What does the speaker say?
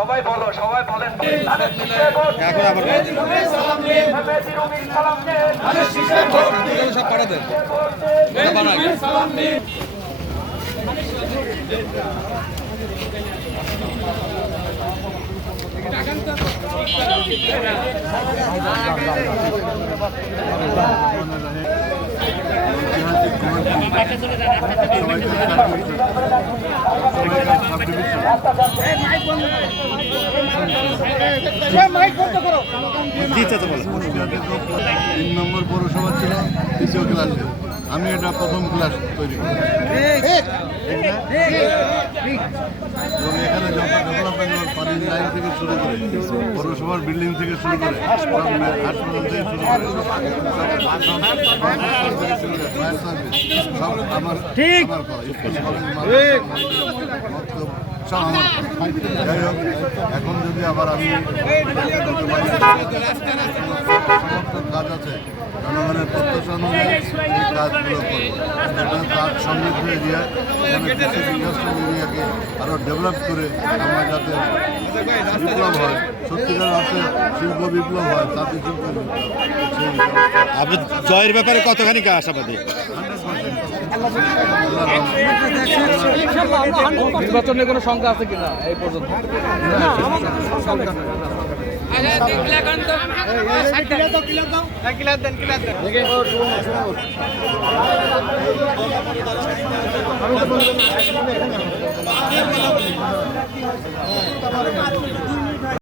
সবাই বলো, সবাই বলেন তিন নম্বর পৌরসভা ছিল দ্বিতীয় ক্লাসে, আমি এটা প্রথম ক্লাস তৈরি করি এবং এখানে যত ডেভেলপমেন্ট পানির লাইন থেকে শুরু করে পৌরসভার বিল্ডিং থেকে শুরু করে হাসপাতাল থেকে শুরু করে ফায়ার সার্ভিস সব আমার সব আমার। যাই হোক, এখন যদি আবার আমি সমস্ত কাজ আছে জনগণের প্রত্যাশা অনুযায়ী এই কাজগুলো করবো, যেটা কাজ সমৃদ্ধ হয়ে যায় যেন কৃষি ইন্ডাস্ট্রিয়াল এরিয়াকে আরও ডেভেলপ করে আমরা যাতে বিপ্লব হয়, সত্যিকার অর্থে শিল্প বিপ্লব হয়, তাতে শিল্প আপনি জয়ের ব্যাপারে কতখানি আশাবাদী? নির্বাচনে কোনো শঙ্কা আছে কিনা এই পর্যন্ত? সংখ্যা